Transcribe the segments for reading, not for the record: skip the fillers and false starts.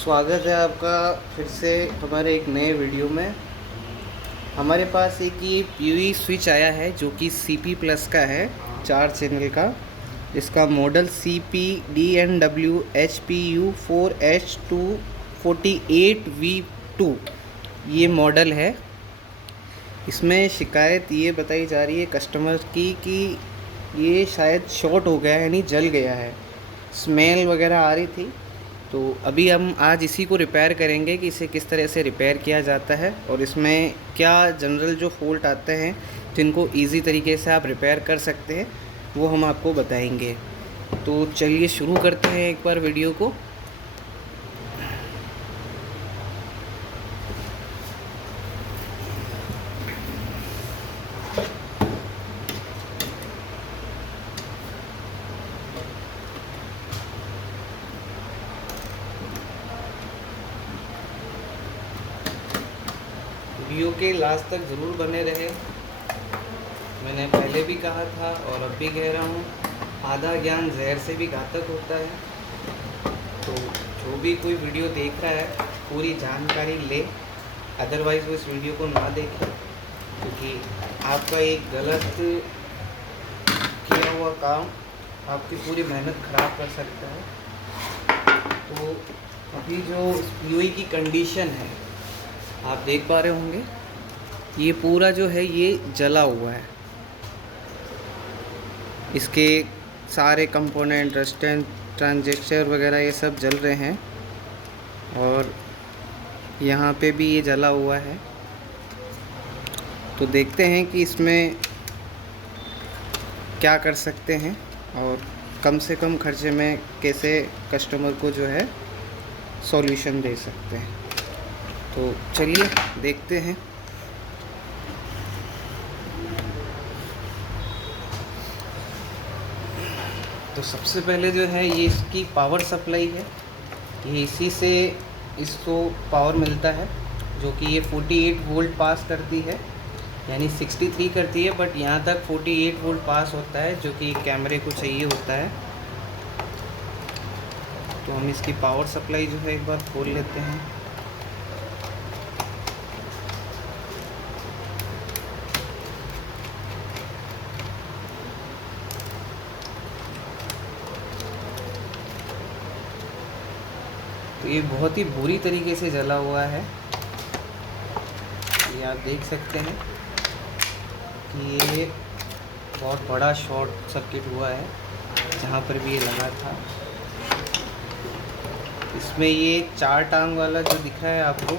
स्वागत है आपका फिर से हमारे एक नए वीडियो में। हमारे पास एक ये पीवी स्विच आया है जो कि CP प्लस का है, 4 चैनल का। इसका मॉडल CPDNW-HPU4H248V2 ये मॉडल है। इसमें शिकायत ये बताई जा रही है कस्टमर की कि ये शायद शॉर्ट हो गया है, यानी जल गया है, स्मेल वगैरह आ रही थी। तो अभी हम आज इसी को रिपेयर करेंगे कि इसे किस तरह से रिपेयर किया जाता है और इसमें क्या जनरल जो फॉल्ट आते हैं जिनको इजी तरीके से आप रिपेयर कर सकते हैं वो हम आपको बताएंगे। तो चलिए शुरू करते हैं एक बार वीडियो को। वीडियो के लास्ट तक ज़रूर बने रहे। मैंने पहले भी कहा था और अब भी कह रहा हूँ, आधा ज्ञान जहर से भी घातक होता है। तो जो भी कोई वीडियो देख रहा है पूरी जानकारी ले, अदरवाइज़ वो इस वीडियो को ना देखे, क्योंकि आपका एक गलत किया हुआ काम आपकी पूरी मेहनत ख़राब कर सकता है। तो अभी जो यूई की कंडीशन है आप देख पा रहे होंगे, ये पूरा जो है ये जला हुआ है। इसके सारे कंपोनेंट, रेजिस्टेंस, ट्रांजिस्टर वगैरह ये सब जल रहे हैं और यहाँ पे भी ये जला हुआ है। तो देखते हैं कि इसमें क्या कर सकते हैं और कम से कम खर्चे में कैसे कस्टमर को जो है सॉल्यूशन दे सकते हैं। तो चलिए देखते हैं। तो सबसे पहले जो है ये इसकी पावर सप्लाई है, ये इसी से इसको पावर मिलता है, जो कि ये 48 वोल्ट पास करती है, यानी 63 करती है, बट यहाँ तक 48 वोल्ट पास होता है, जो कि कैमरे को चाहिए होता है। तो हम इसकी पावर सप्लाई जो है एक बार खोल लेते हैं। तो ये बहुत ही बुरी तरीके से जला हुआ है। ये आप देख सकते हैं कि ये बहुत बड़ा शॉर्ट सर्किट हुआ है जहाँ पर भी ये लगा था। इसमें ये 4 टांग वाला जो दिख रहा है आपको,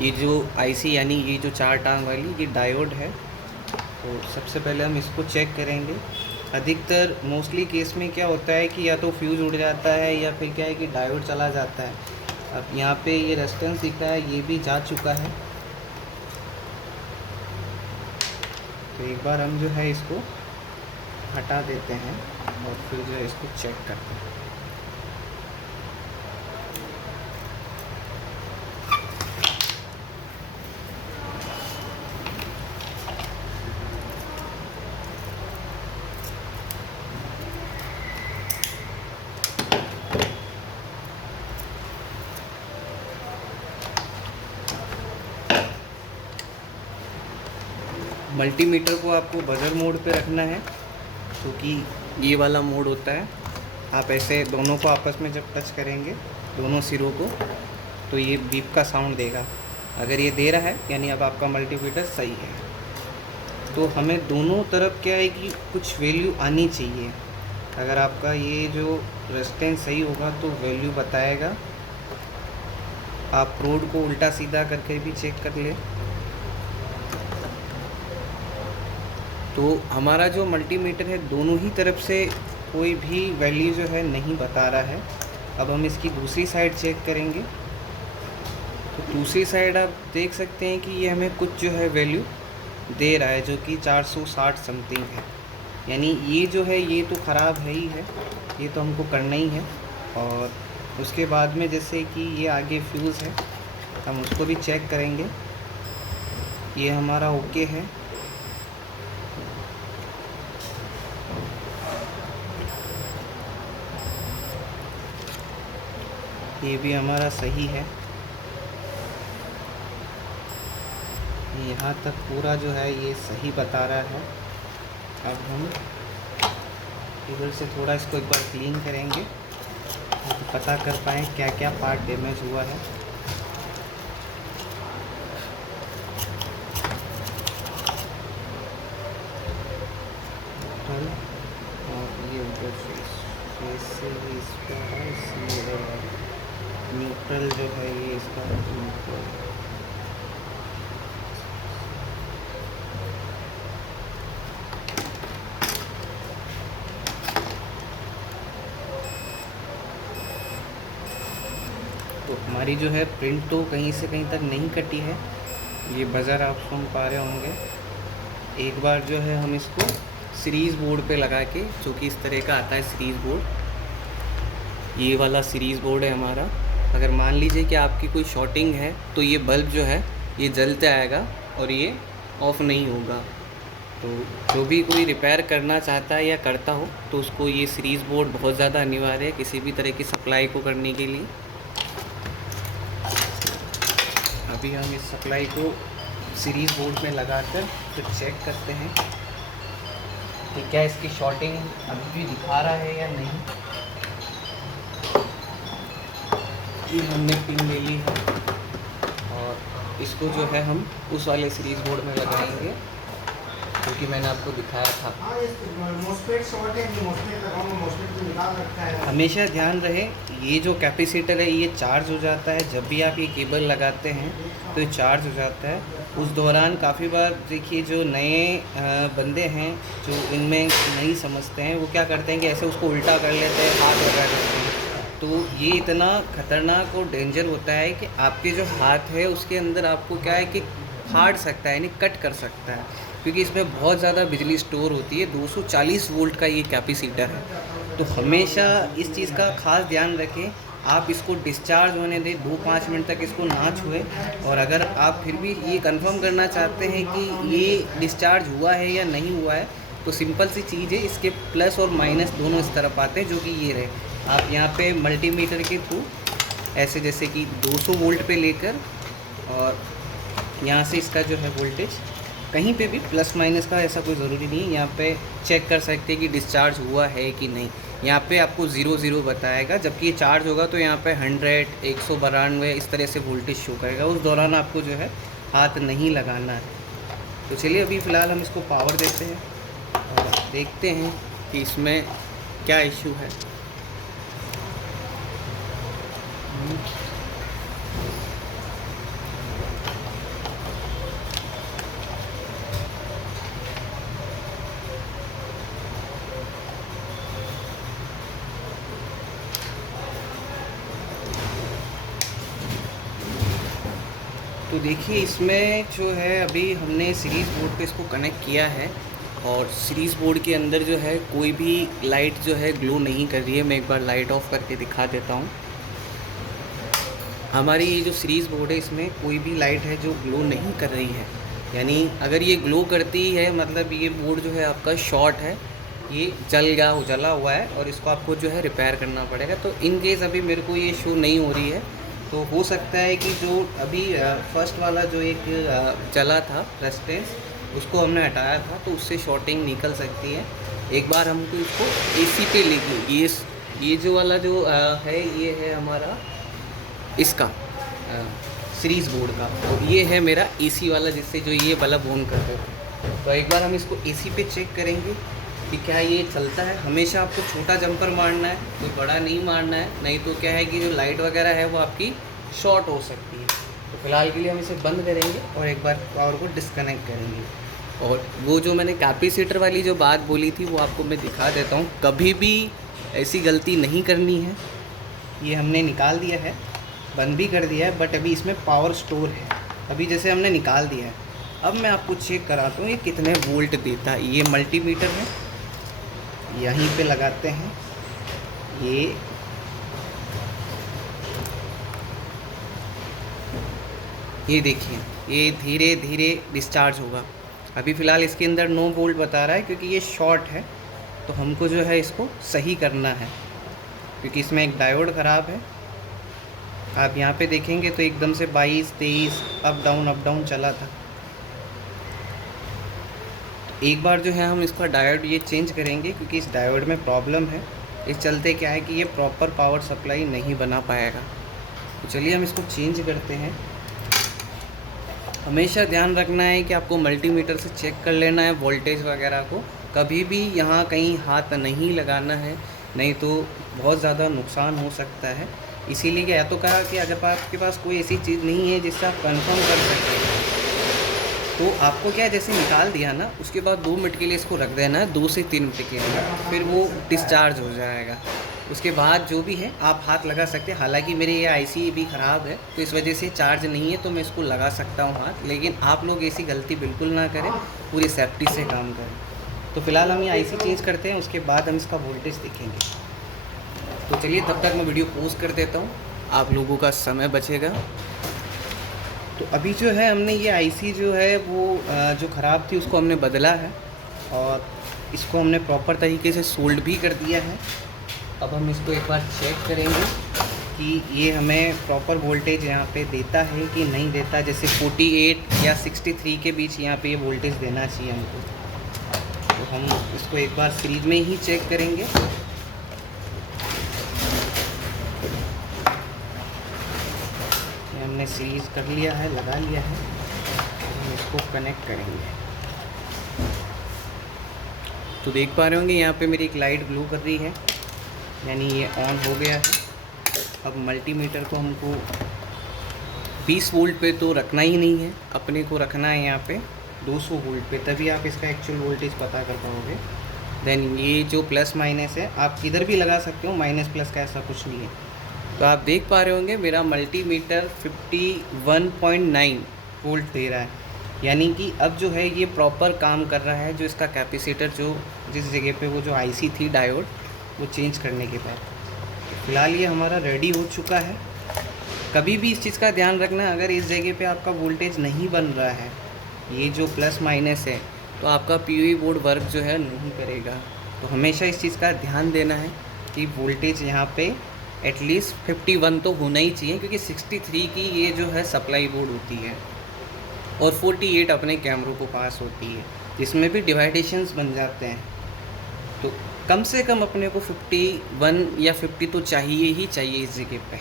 ये जो आईसी यानी ये जो 4 टांग वाली ये डायोड है। तो सबसे पहले हम इसको चेक करेंगे। अधिकतर मोस्टली केस में क्या होता है कि या तो फ्यूज़ उड़ जाता है या फिर क्या है कि डायोड चला जाता है। अब यहाँ पे ये रेजिस्टेंस दिख रहा है, ये भी जा चुका है। तो एक बार हम जो है इसको हटा देते हैं और फिर जो है इसको चेक करते हैं। मल्टीमीटर को आपको बजर मोड पे रखना है, क्योंकि ये वाला मोड होता है। आप ऐसे दोनों को आपस में जब टच करेंगे, दोनों सिरों को, तो ये बीप का साउंड देगा। अगर ये दे रहा है यानी अब आपका मल्टीमीटर सही है। तो हमें दोनों तरफ क्या है कि कुछ वैल्यू आनी चाहिए। अगर आपका ये जो रेजिस्टेंस सही होगा तो वैल्यू बताएगा। आप रोड को उल्टा सीधा करके भी चेक कर ले। तो हमारा जो मल्टीमीटर है दोनों ही तरफ से कोई भी वैल्यू जो है नहीं बता रहा है। अब हम इसकी दूसरी साइड चेक करेंगे। तो दूसरी साइड आप देख सकते हैं कि ये हमें कुछ जो है वैल्यू दे रहा है, जो कि 460 समथिंग है। यानी ये जो है ये तो ख़राब है ही है, ये तो हमको करना ही है। और उसके बाद में जैसे कि ये आगे फ्यूज़ है, हम उसको भी चेक करेंगे। ये हमारा ओके है। ये भी हमारा सही है। यहाँ तक पूरा जो है ये सही बता रहा है। अब हम इधर से थोड़ा इसको एक बार क्लीन करेंगे ताकि पता कर पाएँ क्या क्या पार्ट डैमेज हुआ है। और ये उधर फेस से भी इसका है, न्यूट्रल जो है ये इसका न्यूट्रल। तो हमारी जो है प्रिंट तो कहीं से कहीं तक नहीं कटी है, ये बज़र आप सुन पा रहे होंगे। एक बार जो है हम इसको सीरीज़ बोर्ड पे लगा के, जो कि इस तरह का आता है सीरीज़ बोर्ड, ये वाला सीरीज़ बोर्ड है हमारा। अगर मान लीजिए कि आपकी कोई शॉर्टिंग है तो ये बल्ब जो है ये जलते आएगा और ये ऑफ़ नहीं होगा। तो जो भी कोई रिपेयर करना चाहता है या करता हो तो उसको ये सीरीज़ बोर्ड बहुत ज़्यादा अनिवार्य है किसी भी तरह की सप्लाई को करने के लिए। अभी हम इस सप्लाई को सीरीज़ बोर्ड में लगाकर फिर चेक करते हैं कि क्या इसकी शॉर्टिंग अभी भी दिखा रहा है या नहीं। ये हमने पिन ले ली है और इसको जो है हम उस वाले सीरीज़ बोर्ड में लगाएंगे क्योंकि मैंने आपको दिखाया था। हमेशा ध्यान रहे ये जो कैपेसिटर है ये चार्ज हो जाता है जब भी आप ये केबल लगाते हैं तो ये चार्ज हो जाता है। उस दौरान काफ़ी बार देखिए जो नए बंदे हैं जो इनमें नहीं समझते हैं वो क्या करते हैं कि ऐसे उसको उल्टा कर लेते हैं, हाथ लगा देते हैं। तो ये इतना ख़तरनाक और डेंजर होता है कि आपके जो हाथ है उसके अंदर आपको क्या है कि फाड़ सकता है, यानी कट कर सकता है, क्योंकि इसमें बहुत ज़्यादा बिजली स्टोर होती है। 240 वोल्ट का ये कैपेसिटर है। तो हमेशा इस चीज़ का ख़ास ध्यान रखें, आप इसको डिस्चार्ज होने दें, 2-5 मिनट तक इसको ना छुएं। और अगर आप फिर भी ये कंफर्म करना चाहते हैं कि ये डिस्चार्ज हुआ है या नहीं हुआ है तो सिंपल सी चीज़ है, इसके प्लस और माइनस दोनों इस तरफ आते हैं, जो कि ये रहे। आप यहाँ पे मल्टीमीटर के थ्रू ऐसे जैसे कि 200 वोल्ट पे लेकर और यहाँ से इसका जो है वोल्टेज कहीं पे भी प्लस माइनस का ऐसा कोई ज़रूरी नहीं है, यहाँ पे चेक कर सकते हैं कि डिस्चार्ज हुआ है कि नहीं। यहाँ पे आपको 0 बताएगा, जबकि ये चार्ज होगा तो यहाँ पे 100, 192 इस तरह से वोल्टेज शो करेगा। उस दौरान आपको जो है हाथ नहीं लगाना है। तो चलिए अभी फ़िलहाल हम इसको पावर देते हैं और देखते हैं कि इसमें क्या इशू है। तो देखिए इसमें जो है अभी हमने सीरीज़ बोर्ड पे इसको कनेक्ट किया है और सीरीज़ बोर्ड के अंदर जो है कोई भी लाइट जो है ग्लो नहीं कर रही है। मैं एक बार लाइट ऑफ करके दिखा देता हूँ। हमारी ये जो सीरीज़ बोर्ड है इसमें कोई भी लाइट है जो ग्लो नहीं कर रही है, यानी अगर ये ग्लो करती है मतलब ये बोर्ड जो है आपका शॉर्ट है, ये जला हुआ है और इसको आपको जो है रिपेयर करना पड़ेगा। तो इन केस अभी मेरे को ये शो नहीं हो रही है तो हो सकता है कि जो अभी फर्स्ट वाला जो एक जला था रेजिस्टेंस उसको हमने हटाया था तो उससे शॉर्टिंग निकल सकती है। एक बार हमको इसको एसी पे लेके ये जो वाला जो है ये है हमारा इसका सीरीज़ बोर्ड का, तो ये है मेरा एसी वाला जिससे जो ये बल्ब ऑन करते थे। तो एक बार हम इसको एसी पे चेक करेंगे कि क्या ये चलता है। हमेशा आपको छोटा जंपर मारना है, कोई बड़ा नहीं मारना है, नहीं तो क्या है कि जो लाइट वगैरह है वो आपकी शॉर्ट हो सकती है। तो फिलहाल के लिए हम इसे बंद करेंगे और एक बार पावर को डिस्कनेक्ट करेंगे। और वो जो मैंने कैपेसिटर वाली जो बात बोली थी वो आपको मैं दिखा देता हूँ। कभी भी ऐसी गलती नहीं करनी है। ये हमने निकाल दिया है, बंद भी कर दिया है, बट अभी इसमें पावर स्टोर है। अभी जैसे हमने निकाल दिया है, अब मैं आपको चेक कराता हूँ ये कितने वोल्ट देता है। ये मल्टीमीटर है, यहीं पे लगाते हैं। ये देखिए ये धीरे धीरे डिस्चार्ज होगा। अभी फ़िलहाल इसके अंदर 9 वोल्ट बता रहा है क्योंकि ये शॉर्ट है। तो हमको जो है इसको सही करना है क्योंकि इसमें एक डायोड ख़राब है। आप यहाँ पे देखेंगे तो एकदम से 22-23 अप डाउन चला था। एक बार जो है हम इसका डायोड ये चेंज करेंगे, क्योंकि इस डायोड में प्रॉब्लम है। इस चलते क्या है कि ये प्रॉपर पावर सप्लाई नहीं बना पाएगा। तो चलिए हम इसको चेंज करते हैं। हमेशा ध्यान रखना है कि आपको मल्टीमीटर से चेक कर लेना है वोल्टेज वगैरह को। कभी भी यहाँ कहीं हाथ नहीं लगाना है, नहीं तो बहुत ज़्यादा नुकसान हो सकता है। इसीलिए या तो कहा कि अगर आपके पास कोई ऐसी चीज़ नहीं है जिससे आप कंफर्म कर सकें, तो आपको क्या है, जैसे निकाल दिया ना, उसके बाद 2 मिनट के लिए इसको रख देना है, 2 से 3 मिनट के लिए, फिर वो डिस्चार्ज हो जाएगा। उसके बाद जो भी है आप हाथ लगा सकते हैं। हालांकि मेरी ये आईसी भी ख़राब है, तो इस वजह से चार्ज नहीं है, तो मैं इसको लगा सकता हूँ हाथ। लेकिन आप लोग ऐसी गलती बिल्कुल ना करें, पूरी सेफ्टी से काम करें। तो फ़िलहाल हम ये आईसी चेंज करते हैं, उसके बाद हम इसका वोल्टेज देखेंगे। तो चलिए तब तक मैं वीडियो पॉज कर देता हूँ, आप लोगों का समय बचेगा। तो अभी जो है हमने ये आईसी जो है वो जो ख़राब थी उसको हमने बदला है, और इसको हमने प्रॉपर तरीके से सोल्ड भी कर दिया है। अब हम इसको एक बार चेक करेंगे कि ये हमें प्रॉपर वोल्टेज यहाँ पे देता है कि नहीं देता। जैसे 48 या 63 के बीच यहाँ पे ये वोल्टेज देना चाहिए हमको। तो हम इसको एक बार सीरीज में ही चेक करेंगे। हमने सीरीज कर लिया है, लगा लिया है। हम इसको कनेक्ट करेंगे। तो देख पा रहे होंगे यहाँ पे मेरी एक लाइट ग्लो कर रही है, यानी ये ऑन हो गया है। अब मल्टीमीटर को हमको 20 वोल्ट पे तो रखना ही नहीं है, अपने को रखना है यहाँ पे 200 वोल्ट पे, तभी आप इसका एक्चुअल वोल्टेज पता कर पाओगे। देन ये जो प्लस माइनस है आप इधर भी लगा सकते हो, माइनस प्लस का ऐसा कुछ नहीं है। तो आप देख पा रहे होंगे मेरा मल्टीमीटर 51.9 वोल्ट दे रहा है, यानी कि अब जो है ये प्रॉपर काम कर रहा है। जो इसका कैपेसिटर जो जिस जगह पे वो जो आईसी थी डायोड, वो चेंज करने के बाद फ़िलहाल ये हमारा रेडी हो चुका है। कभी भी इस चीज़ का ध्यान रखना, अगर इस जगह पे आपका वोल्टेज नहीं बन रहा है, ये जो प्लस माइनस है, तो आपका पीयूई बोर्ड वर्क जो है नहीं करेगा। तो हमेशा इस चीज़ का ध्यान देना है कि वोल्टेज यहाँ पे एटलीस्ट 51 तो होना ही चाहिए, क्योंकि 63 की ये जो है सप्लाई बोर्ड होती है, और 48 अपने कैमरों को पास होती है, जिसमें भी डिवाइडेशंस बन जाते हैं। तो कम से कम अपने को 51 या 50 तो चाहिए ही चाहिए इस जगह पे।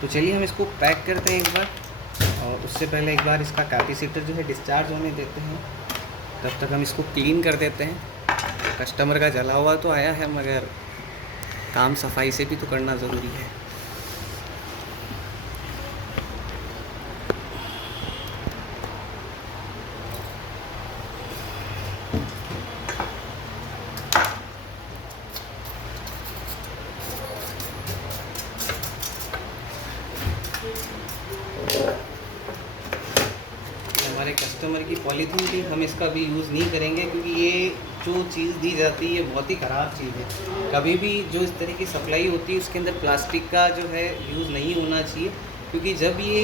तो चलिए हम इसको पैक करते हैं एक बार, और उससे पहले एक बार इसका कैपेसिटर जो है डिस्चार्ज होने देते हैं। तब तक हम इसको क्लीन कर देते हैं। कस्टमर का जला हुआ तो आया है, मगर काम सफाई से भी तो करना ज़रूरी है। हमारे कस्टमर की पॉलीथीन थी, हम इसका भी यूज़ नहीं करेंगे, क्योंकि ये जो चीज़ दी जाती है बहुत ही ख़राब चीज़ है। कभी भी जो इस तरह की सप्लाई होती है उसके अंदर प्लास्टिक का जो है यूज़ नहीं होना चाहिए, क्योंकि जब ये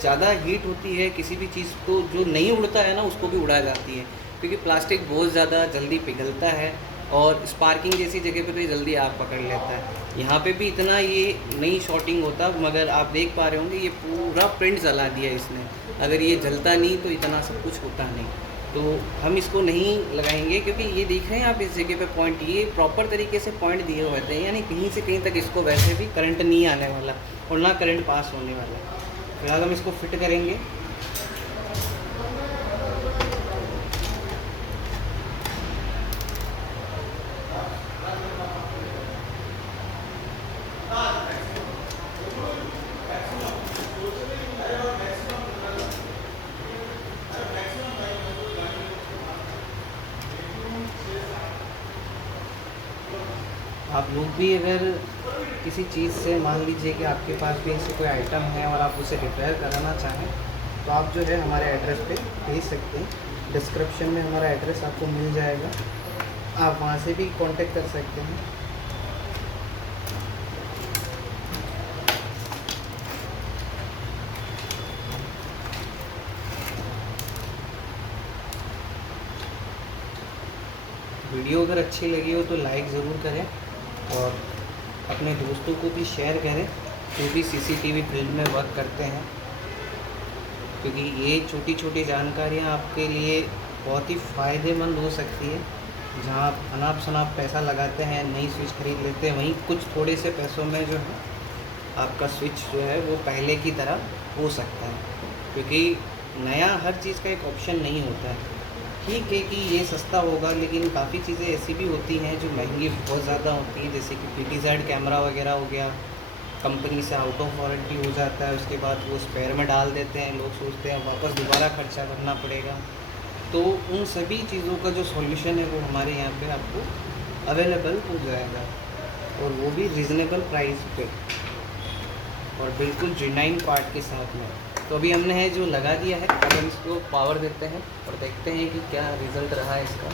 ज़्यादा हीट होती है किसी भी चीज़ को, जो नहीं उड़ता है ना उसको भी उड़ा जाती है, क्योंकि प्लास्टिक बहुत ज़्यादा जल्दी पिघलता है, और स्पार्किंग जैसी जगह पे तो ये जल्दी आग पकड़ लेता है। यहाँ पे भी इतना ये नहीं शॉर्टिंग होता, मगर आप देख पा रहे होंगे ये पूरा प्रिंट जला दिया इसने। अगर ये जलता नहीं तो इतना सब कुछ होता नहीं। तो हम इसको नहीं लगाएंगे, क्योंकि ये देख रहे हैं आप इस जगह पे पॉइंट, ये प्रॉपर तरीके से पॉइंट दिए हुए थे, यानी कहीं से कहीं तक इसको वैसे भी करंट नहीं आने वाला और ना करंट पास होने वाला। फिलहाल हम इसको फिट करेंगे। आप लोग भी अगर किसी चीज़ से, मान लीजिए कि आपके पास भी ऐसे कोई आइटम है और आप उसे रिपेयर कराना चाहें, तो आप जो है हमारे एड्रेस पे भेज सकते हैं। डिस्क्रिप्शन में हमारा एड्रेस आपको मिल जाएगा, आप वहाँ से भी कांटेक्ट कर सकते हैं। वीडियो अगर अच्छी लगी हो तो लाइक ज़रूर करें, और अपने दोस्तों को भी शेयर करें, जो भी सीसीटीवी फील्ड में वर्क करते हैं, क्योंकि ये छोटी छोटी जानकारियाँ आपके लिए बहुत ही फ़ायदेमंद हो सकती है। जहाँ आप अनाप शनाप पैसा लगाते हैं, नई स्विच खरीद लेते हैं, वहीं कुछ थोड़े से पैसों में जो है आपका स्विच जो है वो पहले की तरह हो सकता है। क्योंकि नया हर चीज़ का एक ऑप्शन नहीं होता है। ठीक है कि ये सस्ता होगा, लेकिन काफ़ी चीज़ें ऐसी भी होती हैं जो महंगी बहुत ज़्यादा होती हैं, जैसे कि PTZ कैमरा वगैरह हो गया, कंपनी से आउट ऑफ वारंटी हो जाता है, उसके बाद वो स्पेयर में डाल देते हैं, लोग सोचते हैं वापस दोबारा खर्चा करना पड़ेगा। तो उन सभी चीज़ों का जो सॉल्यूशन है वो हमारे यहाँ पे आपको अवेलेबल हो जाएगा, और वो भी रीज़नेबल प्राइस पे, और बिल्कुल जेन्युइन पार्ट के साथ में। तो अभी हमने है जो लगा दिया है, अब हम इसको पावर देते हैं और देखते हैं कि क्या रिज़ल्ट रहा है इसका।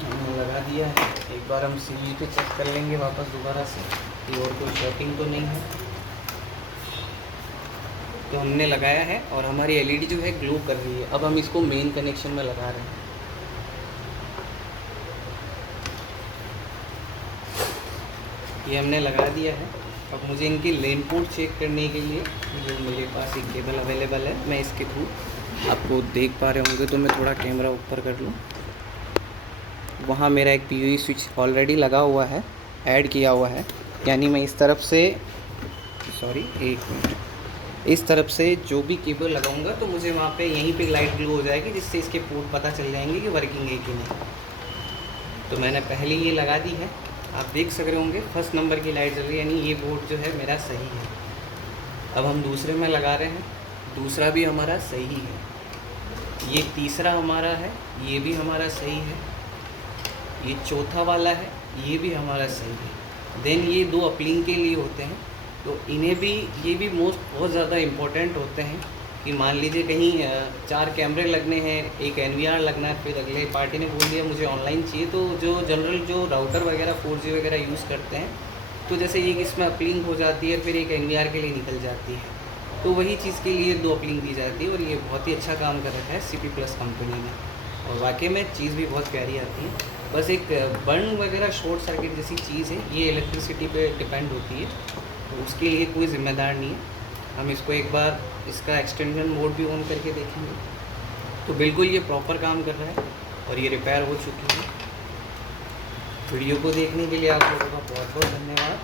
हमने लगा दिया है, एक बार हम सीरीज पे चेक कर लेंगे वापस दोबारा से कि और कोई शॉर्टिंग तो नहीं है। तो हमने लगाया है और हमारी LED जो है ग्लो कर रही है। अब हम इसको मेन कनेक्शन में लगा रहे हैं। ये हमने लगा दिया है। अब मुझे इनकी लेन पोर्ट चेक करने के लिए जो मेरे पास एक केबल अवेलेबल है, मैं इसके थ्रू, आपको देख पा रहे होंगे तो मैं थोड़ा कैमरा ऊपर कर लूँ। वहाँ मेरा एक PoE स्विच ऑलरेडी लगा हुआ है, ऐड किया हुआ है, यानी मैं इस तरफ से, सॉरी एक मिनट, इस तरफ से जो भी केबल लगाऊंगा तो मुझे वहाँ पे यहीं पे लाइट ग्लो हो जाएगी, जिससे इसके पोर्ट पता चल जाएंगे कि वर्किंग है कि नहीं। तो मैंने पहले ये लगा दी है, आप देख सक रहे होंगे फर्स्ट नंबर की लाइट जल रही है, यानी ये बोर्ड जो है मेरा सही है। अब हम दूसरे में लगा रहे हैं, दूसरा भी हमारा सही है। ये तीसरा हमारा है, ये भी हमारा सही है। ये चौथा वाला है, ये भी हमारा सही है। देन ये 2 अपलिंक के लिए होते हैं, तो इन्हें भी, ये भी बहुत ज़्यादा इम्पोर्टेंट होते हैं कि मान लीजिए कहीं 4 कैमरे लगने हैं, एक NVR लगना है, फिर अगले पार्टी ने बोल दिया मुझे ऑनलाइन चाहिए, तो जो जनरल जो राउटर वगैरह 4G वगैरह यूज़ करते हैं, तो जैसे एक इसमें अपलिंक हो जाती है, फिर एक NVR के लिए निकल जाती है, तो वही चीज़ के लिए 2 अपलिंक दी जाती है। और ये बहुत ही अच्छा काम कर रखा है CP Plus कंपनी ने, और वाकई में चीज़ भी बहुत प्यारी आती है। बस एक बर्न वगैरह शॉर्ट सर्किट जैसी चीज़ है, ये इलेक्ट्रिसिटी पे डिपेंड होती है, तो उसके लिए कोई ज़िम्मेदार नहीं है। हम इसको एक बार इसका एक्सटेंशन मोड भी ऑन करके देखेंगे, तो बिल्कुल ये प्रॉपर काम कर रहा है और ये रिपेयर हो चुकी है। वीडियो को देखने के लिए आप लोगों का बहुत बहुत धन्यवाद,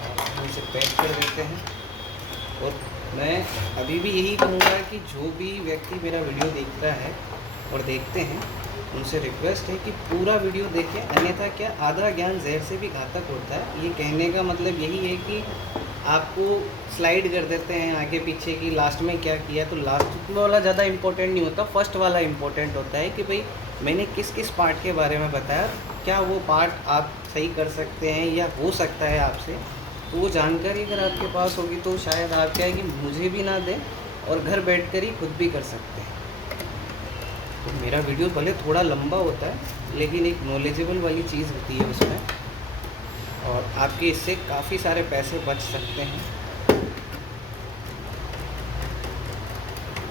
और हम इसे पैक कर देते हैं। और मैं अभी भी यही कहूँगा कि जो भी व्यक्ति मेरा वीडियो देखता है और देखते हैं, उनसे रिक्वेस्ट है कि पूरा वीडियो देखें, अन्यथा क्या आधा ज्ञान जहर से भी घातक होता है। ये कहने का मतलब यही है कि आपको स्लाइड कर देते हैं आगे पीछे की लास्ट में क्या किया, तो लास्ट वाला ज़्यादा इम्पोर्टेंट नहीं होता, फर्स्ट वाला इम्पोर्टेंट होता है कि भाई मैंने किस किस पार्ट के बारे में बताया, क्या वो पार्ट आप सही कर सकते हैं या हो सकता है आपसे। तो वो जानकारी अगर आपके पास होगी तो शायद आप क्या है कि मुझे भी ना दें और घर बैठकर ही खुद भी कर सकते हैं। तो मेरा वीडियो भले थोड़ा लंबा होता है, लेकिन एक नॉलेजेबल वाली चीज़ होती है उसमें, और आपके इससे काफ़ी सारे पैसे बच सकते हैं।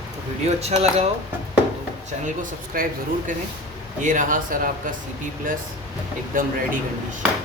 तो वीडियो अच्छा लगा हो तो चैनल को सब्सक्राइब ज़रूर करें। ये रहा सर आपका CP Plus एकदम रेडी कंडीशन।